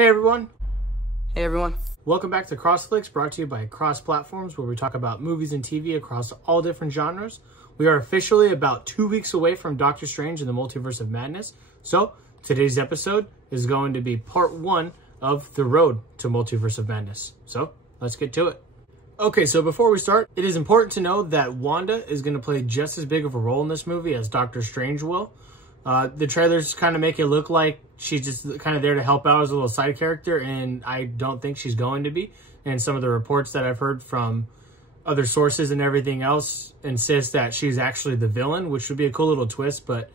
Hey everyone. Hey everyone. Welcome back to Crossflix, brought to you by Cross Platforms, where we talk about movies and TV across all different genres. We are officially about 2 weeks away from Doctor Strange in the Multiverse of Madness. So today's episode is going to be part 1 of the road to Multiverse of Madness. So let's get to it. Okay, so before we start, it is important to know that Wanda is going to play just as big of a role in this movie as Doctor Strange will. The trailers kind of make it look like she's just kind of there to help out as a little side character, and I don't think she's going to be. And some of the reports that I've heard from other sources and everything else insist that she's actually the villain, which would be a cool little twist, but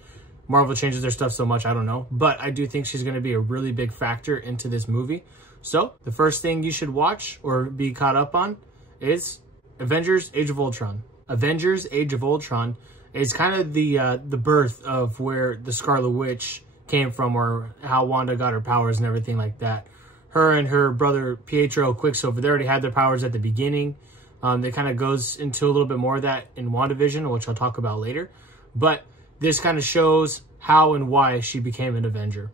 Marvel changes their stuff so much, I don't know. But I do think she's going to be a really big factor into this movie. So the first thing you should watch or be caught up on is Avengers Age of Ultron. Avengers Age of Ultron is kind of the birth of where the Scarlet Witch came from, or how Wanda got her powers and everything like that. Her and her brother Pietro Quicksilver, they already had their powers at the beginning. It kind of goes into a little bit more of that in WandaVision, which I'll talk about later. But this kind of shows how and why she became an Avenger.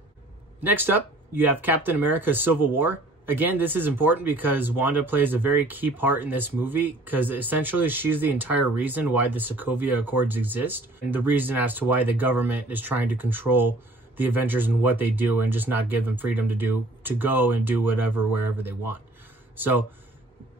Next up, you have Captain America Civil War. Again, this is important because Wanda plays a very key part in this movie, because essentially she's the entire reason why the Sokovia Accords exist, and the reason as to why the government is trying to control the Avengers and what they do and just not give them freedom to go and do whatever wherever they want. So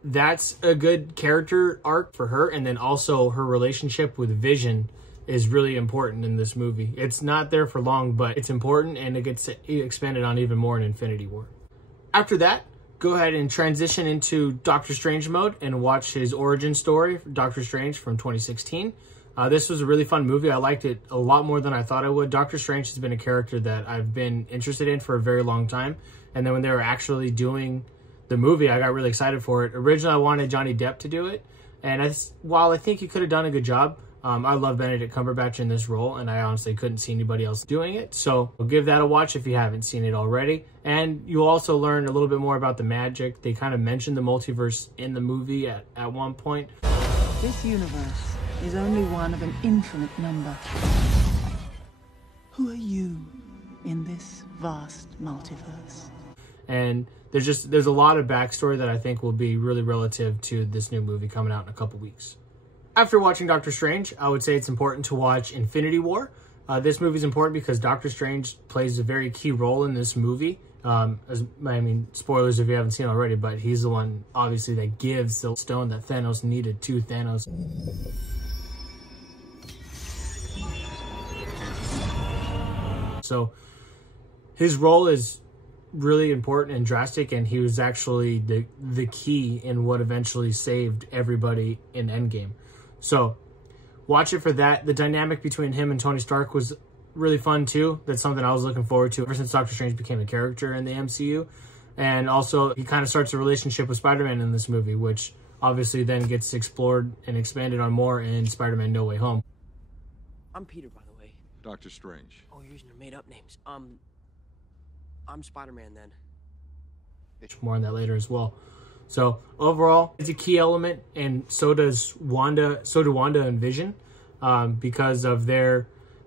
that's a good character arc for her, and then also her relationship with Vision is really important in this movie. It's not there for long, but it's important, and it gets expanded on even more in Infinity War. After that, go ahead and transition into Doctor Strange mode and watch his origin story, Doctor Strange from 2016. This was a really fun movie. I liked it a lot more than I thought I would. Doctor Strange has been a character that I've been interested in for a very long time. And then when they were actually doing the movie, I got really excited for it. Originally, I wanted Johnny Depp to do it. And while I think he could have done a good job, I love Benedict Cumberbatch in this role, and I honestly couldn't see anybody else doing it. So give that a watch if you haven't seen it already. And you'll also learn a little bit more about the magic. They kind of mentioned the multiverse in the movie at one point. This universe is only one of an infinite number. Who are you in this vast multiverse? And there's a lot of backstory that I think will be really relative to this new movie coming out in a couple weeks. After watching Doctor Strange, I would say it's important to watch Infinity War. This movie is important because Doctor Strange plays a very key role in this movie. Spoilers if you haven't seen it already, but he's the one, obviously, that gives the stone that Thanos needed to Thanos. So his role is really important and drastic, and he was actually the key in what eventually saved everybody in Endgame. So watch it for that. The dynamic between him and Tony Stark was really fun too. That's something I was looking forward to ever since Doctor Strange became a character in the MCU. And also he kind of starts a relationship with Spider-Man in this movie, which obviously then gets explored and expanded on more in Spider-Man No Way Home. I'm Peter, by the way. Doctor Strange. Oh, you're using your made-up names. I'm Spider-Man then. More on that later as well. So overall, it's a key element, and so do Wanda and Vision, because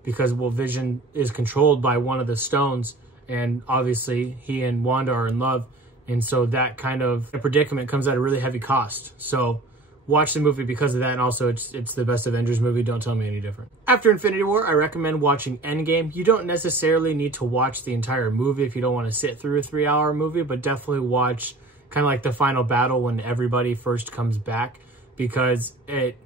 Vision is controlled by one of the stones, and obviously he and Wanda are in love, and so that kind of predicament comes at a really heavy cost. So watch the movie because of that, and also it's the best Avengers movie. Don't tell me any different. After Infinity War, I recommend watching Endgame. You don't necessarily need to watch the entire movie if you don't want to sit through a 3-hour movie, but definitely watch kind of like the final battle when everybody first comes back, because it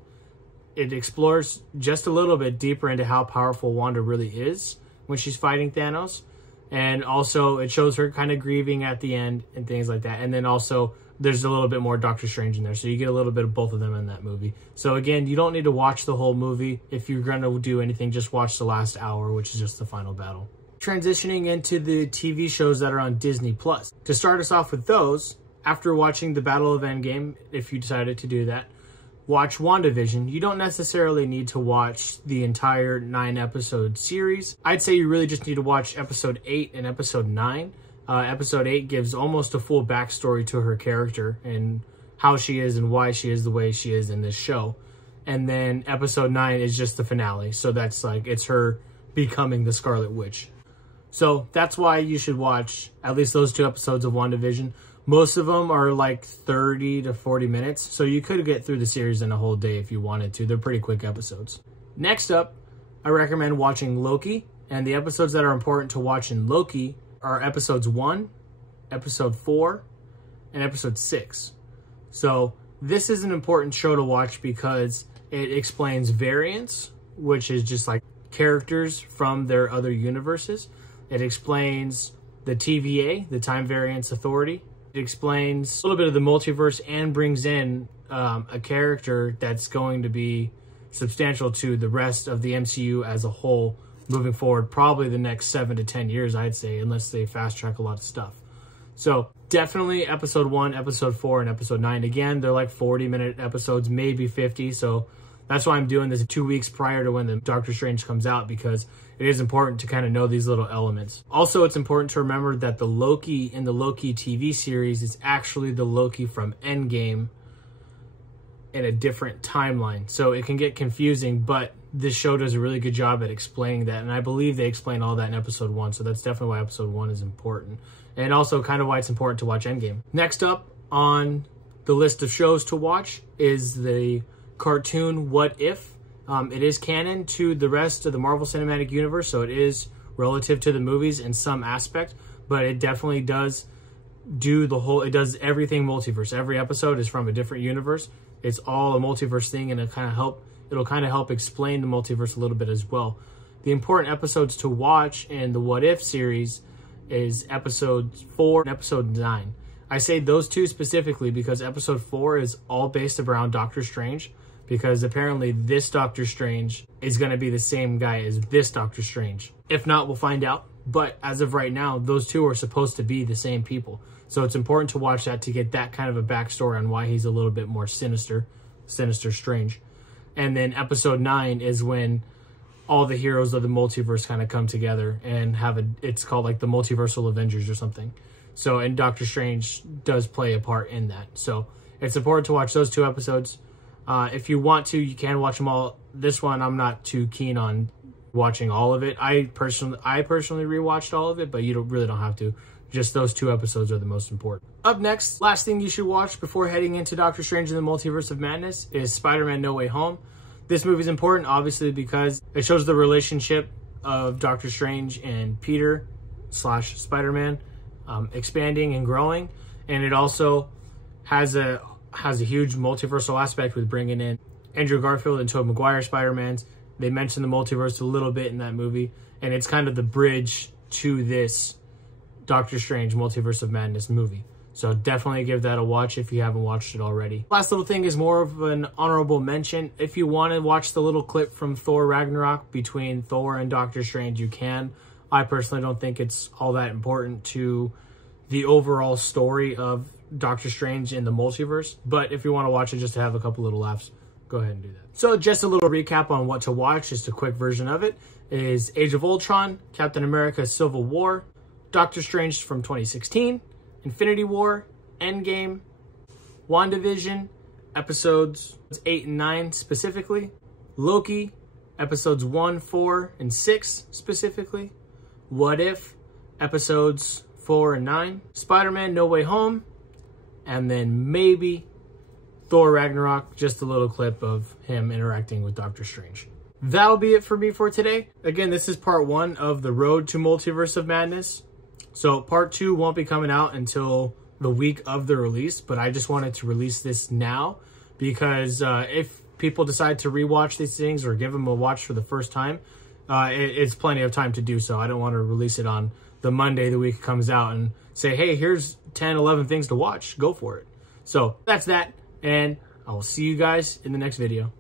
explores just a little bit deeper into how powerful Wanda really is when she's fighting Thanos. And also it shows her kind of grieving at the end and things like that. And then also there's a little bit more Doctor Strange in there, so you get a little bit of both of them in that movie. So again, you don't need to watch the whole movie. If you're going to do anything, just watch the last hour, which is just the final battle. Transitioning into the TV shows that are on Disney+. To start us off with those, after watching the Battle of Endgame, if you decided to do that, watch WandaVision. You don't necessarily need to watch the entire 9-episode series. I'd say you really just need to watch episode 8 and episode 9. Episode 8 gives almost a full backstory to her character and how she is and why she is the way she is in this show. And then episode 9 is just the finale. So that's like, it's her becoming the Scarlet Witch. So that's why you should watch at least those 2 episodes of WandaVision. Most of them are like 30 to 40 minutes, so you could get through the series in a whole day if you wanted to. They're pretty quick episodes. Next up, I recommend watching Loki, and the episodes that are important to watch in Loki are episodes 1, episode 4, and episode 6. So this is an important show to watch because it explains variants, which is just like characters from their other universes. It explains the TVA, the Time Variance Authority. It explains a little bit of the multiverse and brings in a character that's going to be substantial to the rest of the MCU as a whole moving forward, probably the next 7 to 10 years, I'd say, unless they fast track a lot of stuff. So definitely episode 1, episode 4, and episode 9. Again, they're like 40-minute episodes, maybe 50. So that's why I'm doing this 2 weeks prior to when the Doctor Strange comes out, because it is important to kind of know these little elements. Also, it's important to remember that the Loki in the Loki TV series is actually the Loki from Endgame in a different timeline. So it can get confusing, but this show does a really good job at explaining that. And I believe they explain all that in episode 1. So that's definitely why episode 1 is important. And also kind of why it's important to watch Endgame. Next up on the list of shows to watch is the cartoon What If. It is canon to the rest of the Marvel Cinematic Universe, so it is relative to the movies in some aspect, but it definitely does do the whole, it does everything multiverse. Every episode is from a different universe. It's all a multiverse thing, and it'll kind of help explain the multiverse a little bit as well. The important episodes to watch in the What If series is episode 4 and episode 9. I say those 2 specifically because episode 4 is all based around Doctor Strange, because apparently this Doctor Strange is going to be the same guy as this Doctor Strange. If not, we'll find out. But as of right now, those 2 are supposed to be the same people. So it's important to watch that to get that kind of a backstory on why he's a little bit more sinister Strange. And then episode 9 is when all the heroes of the multiverse kind of come together and it's called like the Multiversal Avengers or something. So, and Doctor Strange does play a part in that. So it's important to watch those 2 episodes. If you want to, you can watch them all. This one, I'm not too keen on watching all of it. I personally rewatched all of it, but you really don't have to. Just those 2 episodes are the most important. Up next, last thing you should watch before heading into Doctor Strange in the Multiverse of Madness is Spider-Man No Way Home. This movie is important, obviously, because it shows the relationship of Doctor Strange and Peter / Spider-Man expanding and growing, and it also has a huge multiversal aspect with bringing in Andrew Garfield and Tobey Maguire Spider-Mans. They mention the multiverse a little bit in that movie, and it's kind of the bridge to this Doctor Strange Multiverse of Madness movie. So definitely give that a watch if you haven't watched it already. Last little thing is more of an honorable mention. If you want to watch the little clip from Thor Ragnarok between Thor and Doctor Strange, you can. I personally don't think it's all that important to the overall story of Doctor Strange in the multiverse, but if you want to watch it just to have a couple little laughs, go ahead and do that. So just a little recap on what to watch, just a quick version of it, is Age of Ultron, Captain America Civil War, Doctor Strange from 2016, Infinity War, Endgame, WandaVision, episodes 8 and 9 specifically, Loki, episodes 1, 4, and 6 specifically, What If, episodes 4 and 9, Spider-Man No Way Home, and then maybe Thor Ragnarok, just a little clip of him interacting with Doctor Strange. That'll be it for me for today. Again, this is part 1 of the Road to Multiverse of Madness. So part 2 won't be coming out until the week of the release, but I just wanted to release this now because if people decide to rewatch these things or give them a watch for the first time, it's plenty of time to do so. I don't want to release it on the Monday the week it comes out and say, hey, here's 10, 11 things to watch. Go for it. So that's that, and I will see you guys in the next video.